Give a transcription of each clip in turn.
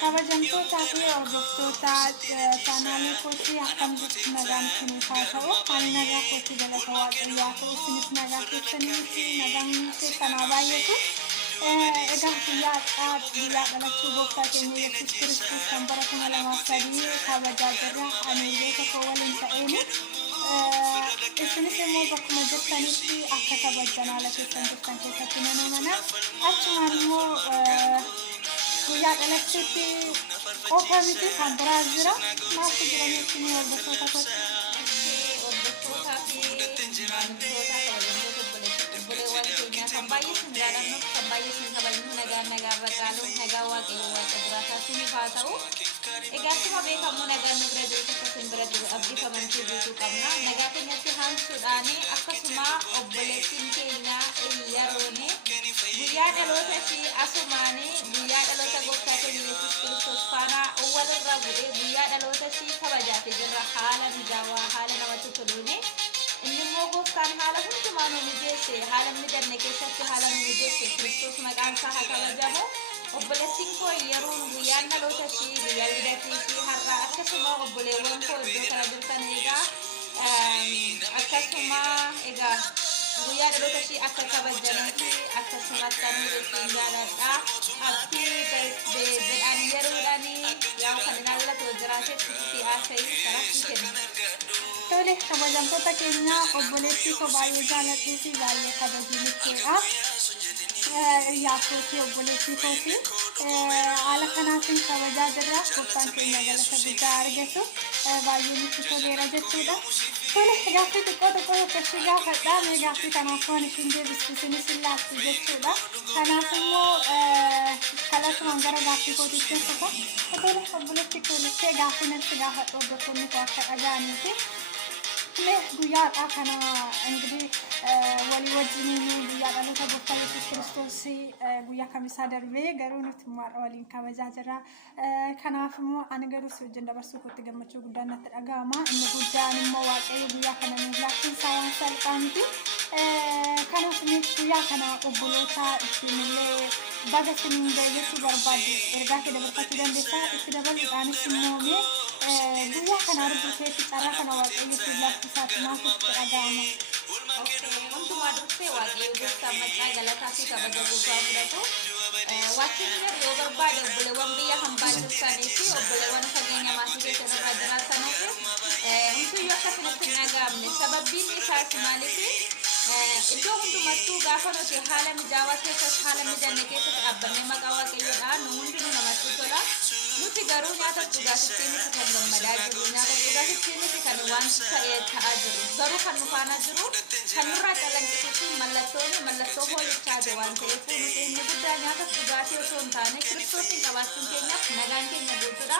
kabajamtoota fi hordoftoota chaanaalii kootii akkam jirtu nagaan isiniif haa ta'u. Ani nagaa kootii galata waaqayyoo ta'u isiniif nagaa keessanii fi nagaan keessanaa baay'atu. Egaa guyyaa dhalachuu gooftaa keenya Yesuus Kiristoos kan bara 2003 kabajaa jirra. Ani illee tokko waliin ta'eeni. Isinis immoo bakkuma jirtanitti akka kabajan haala keessan jirtan keessatti nan amana. Achumaan immoo guyyaa dhalachuutti qofa miti kan biraa jira. Maaltu jiranitti ni hordoftoota kooti. Hordoftoota fi maamiltoota obboleewwan keenyaa kan baay'ee sin jaalannu kan baay'ee sin kabajnu nagaa baqaaluu nagaa waaqayyo waaqa jiraataa siniif haa ta'u. Egaa akkuma beekamu nagaan nu bira jiru tokko sin bira jiru abdiifaman guutuu qabna. Nagaa keenyatti haamsuudhaan akkasuma obboleettiin keenya Yarooni guyyaa dhaloota ishii asumaan guyyaa dhaloota gooftaa keenya Yesuus Kiristoos faana walirraa bu'ee guyyaa dhaloota ishii kabajaatee jirra haala mijaawaa haala namatti toluun. Inni immoo gooftaan haala hundumaa nu mijeesse haala mijanne keessatti haala nu mijeesse Kiristoos maqaan isaa haa kabajamu. Obboleettiin koo Yaroon guyyaan dhaloota ishii guyyaa lidatii ishii har'a akkasuma obboleewwan koo iddoo kana jirtan akkasuma egaa guyyaa dhaloota ishii akka kabajaniifi akkasumas kan nuti jaaladha. Happy jedhaan Yeroodhaan yaa kan ilaallatu jiraate itti haasa'ii sararri kenna. Tole kabajamtoota keenya obboleettii koo baay'ee jaaladhuu fi baay'ee kabajuuniidha. Yaakootii obboleettii kooti. Haala kanaatiin kabajaa jirra. Gooftaan keenya galata guddaa argatu. Baay'ee nutti toleera jechuudha. Tole gaaffii xiqqoo tokko gaafadha. Mee gaaffii kanaaf waan isin deebisuu isinis hin laattu jechuudha. Kanaaf immoo kalasumaan gara gaaffii kootiitti dhufa. Tole obboleettii koo gaaffii natti gaafadhu hordoftoonni koo akka dhaga'aniifi. Guyyaadha kana እንግዲህ walii wajjiniin guyyaa dhaloota gooftaa Yesuus Kiristoos guyyaa kamisaa darbee garuu nuti maadha waliin kabajaa jirra. Kanaaf immoo ani garuu si wajjin dabarsuu kootti gammachuu guddaan natti dhaga'ama. Inni guddaan immoo waaqayyo guyyaa kana nuuf laakkiinsaa waan salphaa miti. Kanaaf guyyaa kana obboloota ittiinillee baga siniin ga'e jechuu barbaadde ergaa kee dabarfachuu dandeessaa. Itti dabaluudhaanis immoo guyyaa kana arguu keetti carraa kana waaqayyo si laakkisaatti maaf itti dhaga'ama. Hundumaa dursee waaqayyo gooftaa maqaa galataa fi kabaja guutuu fudhatu. Waaqni yoo barbaade obboleewwan biyya hambaa dursanii fi obboleewwan fageenya maatii keessa irraa jiraataniif hunduyyuu akkasumatti hin dhaga'amne. Sababbiin isaas maaliif iddoo hundumattuu gaafa nuti haala mijaawaa keessatti haala mijanne keessatti dhaabbanne maqaa waaqayyoodhaan nu hundinuu namatti tola. Nuti garuu nyaata dhugaatittii miti kan gammadaa jiru nyaata dhugaatittii miti kan waan ta'aa jiru garuu kan nu faana jiru kan nurraa calanqisuufi mallattoo hoolichaa waan ta'eef nuti inni guddaa nyaata dhugaatii osoo hin taane Kiristoosiin qabaachuun keenyaaf nagaan keenya guutuudha.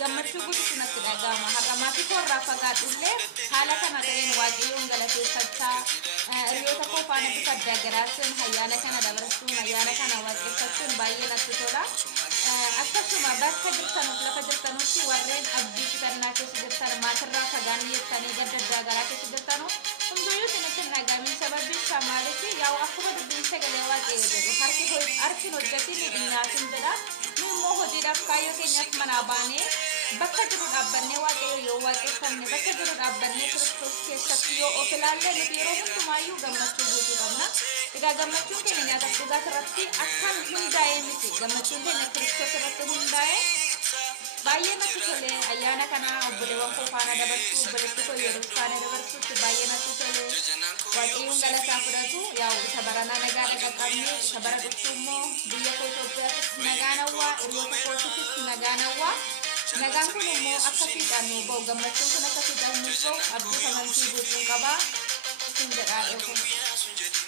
Gammachuu guutuutu natti dhaga'ama. Har'a maatii koo irraa fagaadhullee haala kana ta'een waaqayyoon galateeffachaa hiriyoota koo faana bifa adda garaatiin ayyaana kana dabarsuun ayyaana kana waaqeffachuun baay'ee natti tola. Akkasuma bakka jirtanuuf lafa jirtanutti warreen abdii fitannaa keessa jirtan maatirraa fagaanii jettanii gadda addaa garaa keessa jirtanu hunduyyuu isinitti hin dhaga'amin. Sababbiin isaa maaliif yaa akkuma dubbiin sagalee waaqayyo jedhu harki hojjetiin hin nyaatin jedha. Nu immoo hojiidhaaf kaayyoo keenyaaf manaa baanee bakka jiru dhaabbannee waaqayyo yoo waaqeffanne bakka jiru dhaabbannee Kiristoos keessatti yoo of ilaalle nuti yeroo hundumaayyuu gammachuu guutuu qabna. Egaa gammachuun keenya nyaata dhugaatii irratti akkaan hundaa'ee miti. Gammachuun keenya Kiristoos irratti hundaa'ee baay'ee natti tole. Ayyaana kana obboleewwan koo faana dabarsuu obboleetti koo yeroo faana dabarsuutti baay'ee natti tole. Waaqayyoon galataa fudhatu yaa'u isa baranaa nagaa dhaqaqabne isa bara dhuftuu immoo biyya koo Itoophiyaattis nagaan hawwaa hiriyoota kootiifis nagaan hawwaa. Nagaan kun immoo akka fiixaan nu ba'u gammachuun kun akka fiixaan nu ba'u abdii amantii guutuun qaba. Sin jedhaa eeguun.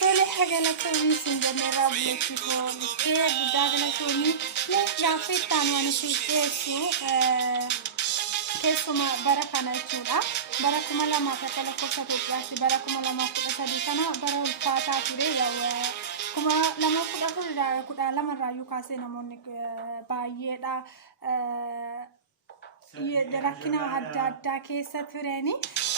Tole galatoomii sin jenneerraa obboleettii koo ishee guddaa galatoomii gaaffii itti waan isin dhiyeessu keessuma bara kana jechuudha. Bara 2000 lakkoofsa Itoophiyaatti bara 2013 kana bara ulfaataa ture. Kuma 2014 irraayyuu kaasee namoonni baay'eedha rakkina adda addaa keessa turani.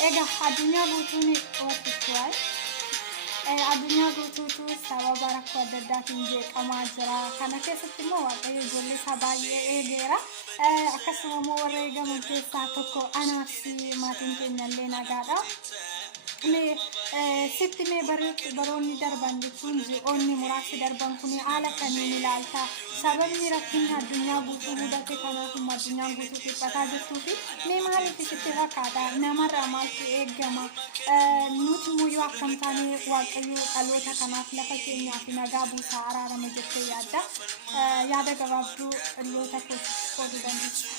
Egaa addunyaa guutuun waqtitti waa'ee addunyaa guutuutu sababa rakkoo adda addaatiin jeeqamaa jira. Kana keessatti immoo waaqayyo ijoollee isaa baay'ee eegeera. Akkasuma immoo warra eegaman keessaa tokko anaaf maatiin keenya illee nagaadha. Sitti mee baroonni darban jechuun ji'oonni muraasni darban kun haala kamiin ilaalta? Sababni rakkinni addunyaa guutuu mudate kanaaf immoo addunyaan guutuu dhiphataa jirtuu fi mee maaliif sitti fakkaata? Namarraa maaltu eegama? Nuti immoo yoo akkam taane waaqayyo dhaloota kanaaf lafa keenyaaf nagaa buusaa araarama jettee yaadda? Yaada gabaabduu dhaloota qooduu dandeessa.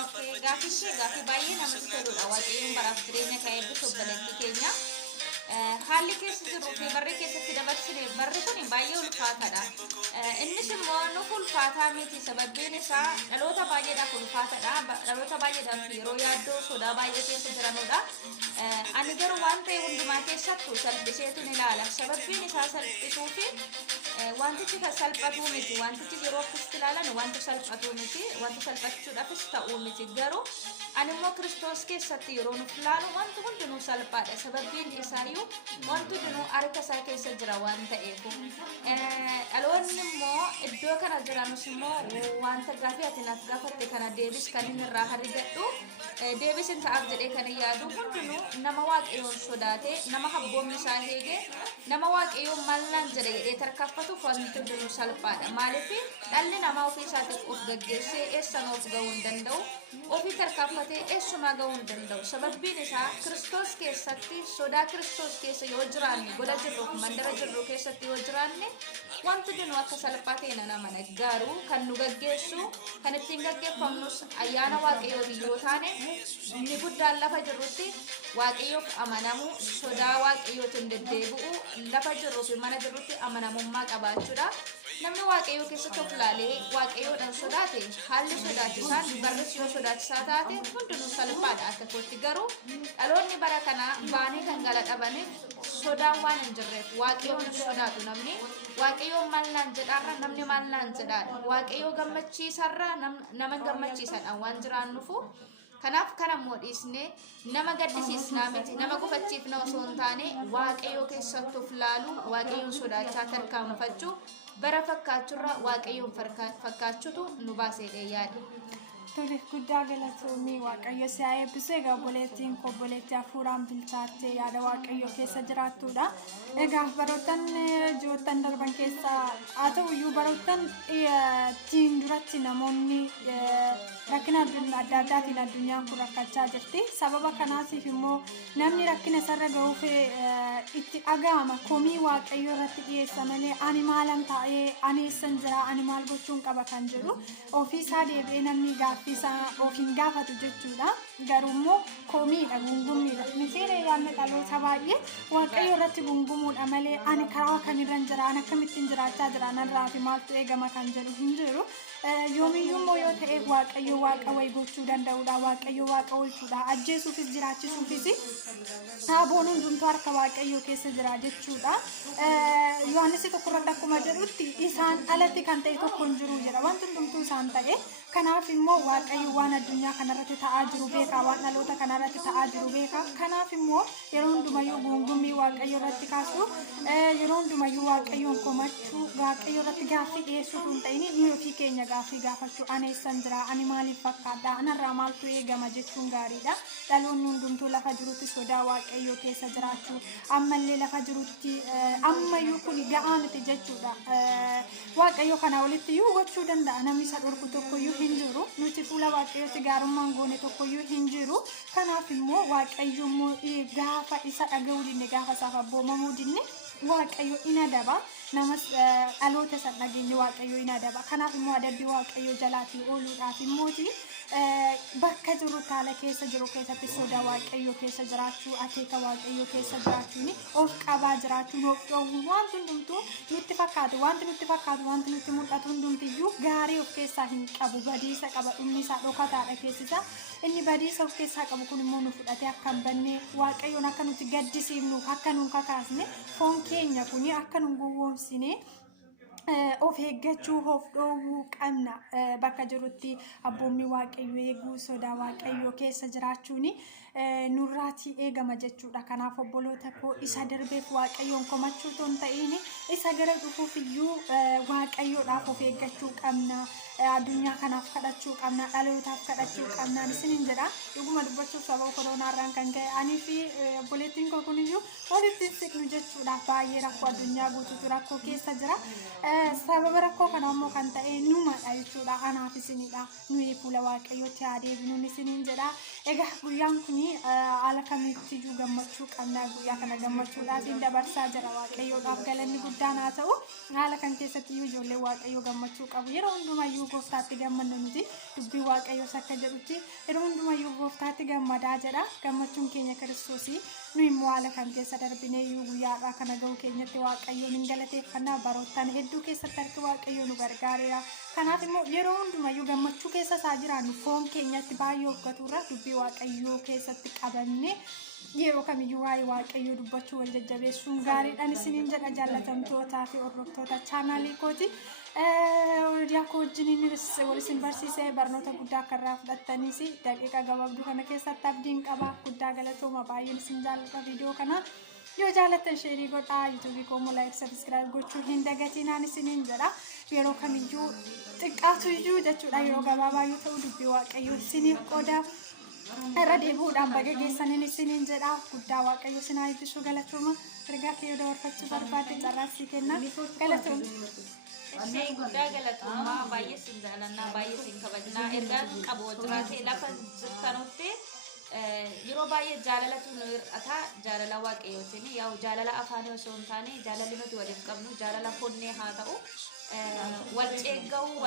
Okay, gaaffii baay'ee namatti toludha. Waaqayyoon baraaf jireenya kan eebbisu obboleettii keenya. Haalli keessa jiruu fi barri keessatti dabarsine barri kun baay'ee ulfaataadha. Innis immoo nuuf ulfaataa miti sababiin isaa dhaloota baay'eedhaaf ulfaataadha. Dhaloota baay'eedhaaf yeroo yaaddoo sodaa baay'ee keessa jiranudha. Ani garuu waan ta'e hundumaa keessattuu salphiseetu ni ilaala. Sababiin isaa salphisuu fi wantichi kan salphatu miti. Wantichi yeroo akkasitti ilaalan wanta salphatu miti. Wanta salphachuudhaafis ta'uu miti. Garuu ani immoo Kiristoos keessatti yeroo nuuf ilaalu wanti hundinuu salphaadha. Sababiin isaayyuu wanti hundinuu harka isaa keessa jira waan ta'eef. Dhaloonni immoo iddoo kana jiranus immoo wanta gaaffii ati naaf gaafatte kana deebis kan inni irraa harigadhu. Deebis hin ta'aaf jedhee kan yaadu hundinuu nama waaqayyoon sodaate, nama habboomni isaa eege, nama waaqayyoon mallaan jedhe jedhee tarkaanfatuuf wanti hundinuu salphaadha. Maaliif dhalli namaa ofii isaatiif of gaggeessee eessan of ga'uu hin danda'u, ofii tarkaanfatee eessumaa ga'uu hin danda'u. Sababiin isaa Kiristoos keessatti sodaa Kiristoos keessa yoo jiraanne, goda jirruuf mandara jirru keessatti yoo jiraanne wanti hundinuu akka salphaa ta'e nan amana. Garuu kan nu gaggeessu, kan ittiin gaggeeffamnus ayyaana waaqayyoo yoo taane inni guddaan lafa jirrutti waaqayyoof amanamu, sodaa waaqayyootiin deddeebi'u, lafa jirruu fi mana jirrutti amanamummaa qabaachuudha. Namni waaqayyoo keessatti of ilaalee waaqayyoodhaan sodaate haalli sodaachisaan barris yoo sodaachisaa taate hundinuu salphaadha akka kootti. Garuu dhaloonni bara kanaa baanii kan gala dhabaniif sodaan waan hin jirreef waaqayyoon hin sodaatu namni. Waaqayyoon mallaan jedhaarra namni mallaan jedhaadha. Waaqayyoo gammachiisarra nama gammachiisadha waan jiraannuufu. Kanaaf kana immoo dhiisnee nama gaddisiisnaa miti, nama gufachiifna osoo hin taane waaqayyoo keessatti of ilaalu, waaqayyoon sodaachaa tarkaanfachuu, bara fakkaachurra waaqayyoon fakkaachutu nu baasee yaada. Tole guddaa galatoomii waaqayyo si haa eebbisu. Egaa obboleettiin koo obboleettii hafuuraan bilchaattee yaada waaqayyo keessa jiraattuudha. Egaa baroottan ji'oottan darban keessa haa ta'uyyuu baroottan tiin duratti namoonni rakkina adda addaatiin addunyaan kun rakkachaa jirti. Sababa kanaatiif immoo namni rakkina isarra ga'uuf itti dhaga'ama. Komii waaqayyo irratti dhiyeessa malee ani maalan taa'ee ani eessan jira ani maal gochuun qaba kan jedhu ofiisaa deebi'ee namni gaaffisa ofiin gaafatu jechuudha. Garuu immoo komiidha, gungummiidha. Mitiiree yaadne dhaloota baay'ee waaqayyo irratti gungumuudha malee ani karaa kamirran jira, ani akkamittiin jiraachaa jira, narraa fi maaltu eegama kan jedhu hin jiru. Yoomiyyuu immoo yoo ta'e waaqayyo waaqa wayii gochuu danda'uudha, waaqayyo waaqa oolchuudha, ajjeesuufis jiraachisuufis Saaboon hundumtuu harka waaqayyo keessa jira jechuudha. Yohaannis tokko irratti akkuma jedhutti isaan alatti kan ta'e tokko hin jiru jedha. Wanti hundumtuu isaan ta'e. Kanaaf immoo waaqayyo waan addunyaa kanarratti ta'aa jiru beeka, waan dhaloota kanarratti ta'aa jiru beeka. Kanaaf immoo yeroo hundumayyuu gungummii waaqayyo irratti kaasu, yeroo hundumayyuu waaqayyoon komachuu, waaqayyo irratti gaaffii dhiyeessuu hin ta'in nuyi ofii keenya gaaffii gaafachuu, ani eessan jira, ani maaliif fakkaadha, anarraa maaltu eegama jechuun gaariidha. Dhaloonni hundumtuu lafa jirutti sodaa waaqayyo keessa jiraachuu, ammallee lafa jirutti ammayyuu kun ga'aa miti jechuudha. Waaqayyo kana walitti iyyuu gochuu danda'a, namni isa dhorku tokkoyyuu hin jiru. Nuti fuula waaqayyootti gaarummaan goone tokkoyyuu hin jiru. Kanaaf immoo waaqayyo immoo gaafa isa dhaga'uu dinne, gaafa isaaf abboomamuu dinne waaqayyo ina daba. Namas dhaloota isa dhageenye waaqayyo ina daba. Kanaaf immoo adabbii waaqayyo jalaatii ooluudhaaf immooti bakka jiru taala keessa jiru keessatti sodaa waaqayyo keessa jiraachuu, akeeka waaqayyo keessa jiraachuun of qabaa jiraachuun of dhoowwuun wanti hundumtuu nutti fakkaatu, wanti nutti mul'atu hundumtiyyuu gaarii of keessaa hin qabu, badiisa qaba, dhumni isaa dhokataadha keessisa. Inni badiisa of keessaa qabu kun immoo nu fudhatee akka hin banne waaqayyoon akka nuti gaddisiifnu, akka nuun kakaasne, foon keenya kun akka nuun gowwoomsine of eeggachuu of dhoowwuu qabna bakka jirutti abboommii waaqayyoo eeguu sodaa waaqayyoo keessa jiraachuuni nurraati eegama jechuudha. Kanaaf obboloota koo isa darbeef waaqayyoon komachuu ton ta'ini isa gara dhufuuf iyyuu waaqayyoodhaaf of eeggachuu qabna. Addunyaa kanaaf kadhachuu qabna, dhalootaaf kadhachuu qabna isiniin jedha. Dhuguma dubbachuuf sababa koronaarraan kan ka'e ani fi obboleettiin koo kuniyyuu walitti siqnu jechuudha. Baay'ee rakkoo addunyaa guutuutu rakkoo keessa jira. Sababa rakkoo kana ammoo kan ta'e numadha jechuudha. Anaaf isinidha. Nuyi fuula waaqayyootti haa deebinuun isiniin jedha. Egaa guyyaan kuni haala kamiittiyyu gammachuu qabna. Guyyaa kana gammachuudhaaf dabarsaa jira. Waaqayyoodhaaf galanni guddaan haa ta'u. Haala kan keessatti iyyuu ijoollee waaqayyoo gammachuu qabu. Yeroo hundumayyuu gooftaatti gammannu nuti dubbii waaqayyoo akka jedhutti yeroo hundumayyuu gooftaatti gammadaa jedha. Gammachuun keenya Kiristoosii nu immoo haala kan keessa darbinee iyyuu guyyaadhaa kana ga'uu keenyatti waaqayyoon hin galateeffannaa. Baroottan hedduu keessatti harki waaqayyoo nu gargaareera. Kanaaf immoo yeroo hundumayyuu gammachuu keessa isaa jiraannu foon keenyatti baay'ee hoggaturra dubbii waaqayyoo keessatti qabannee yeroo kamiyyuu waa'ee waaqayyoo dubbachuu wal jajjabeessuun gaariidhaan isiniin jedha jaallatamtootaa fi hordoftoota chaanaalii kooti. Odiyaa koo wajjin wal isin barsiisee barnoota guddaa akka irraa fudhattaniis daqiiqa gabaabduu kana keessatti abdiin qaba. Guddaa galatooma baay'een isin jaalladha viidiyoo kana. Yoo jaallattan sheerii godhaa yuutuubii koo laayik sabiskiraayib gochuu hin dagatinaan isiniin jedha. Yeroo kamiyyuu xiqqaatu iyyuu jechuudha yeroo gabaabaa yoo ta'u dubbii waaqayyoo isiniif qooda. Irra deebi'uudhaan baga geessaniin isiniin jedha. Guddaa waaqayyo isin haa eebbisu galatooma. Ergaa kee yoo dabarfachuu barbaadde carraaqqii kenna galatooma. Ishee guddaa galatoomaa baay'ee sin jaalannaa baay'ee sin kabajnaa ergaa qabu jiraatee lafa jirtanutti yeroo baay'ee jaalalatu nu hir'ata jaalala waaqayyootiin yaa'u jaalala afaanii osoo hin taane jaalalli nuti waliif qabnu jaalala honnee haa ta'u wal ceegga'uu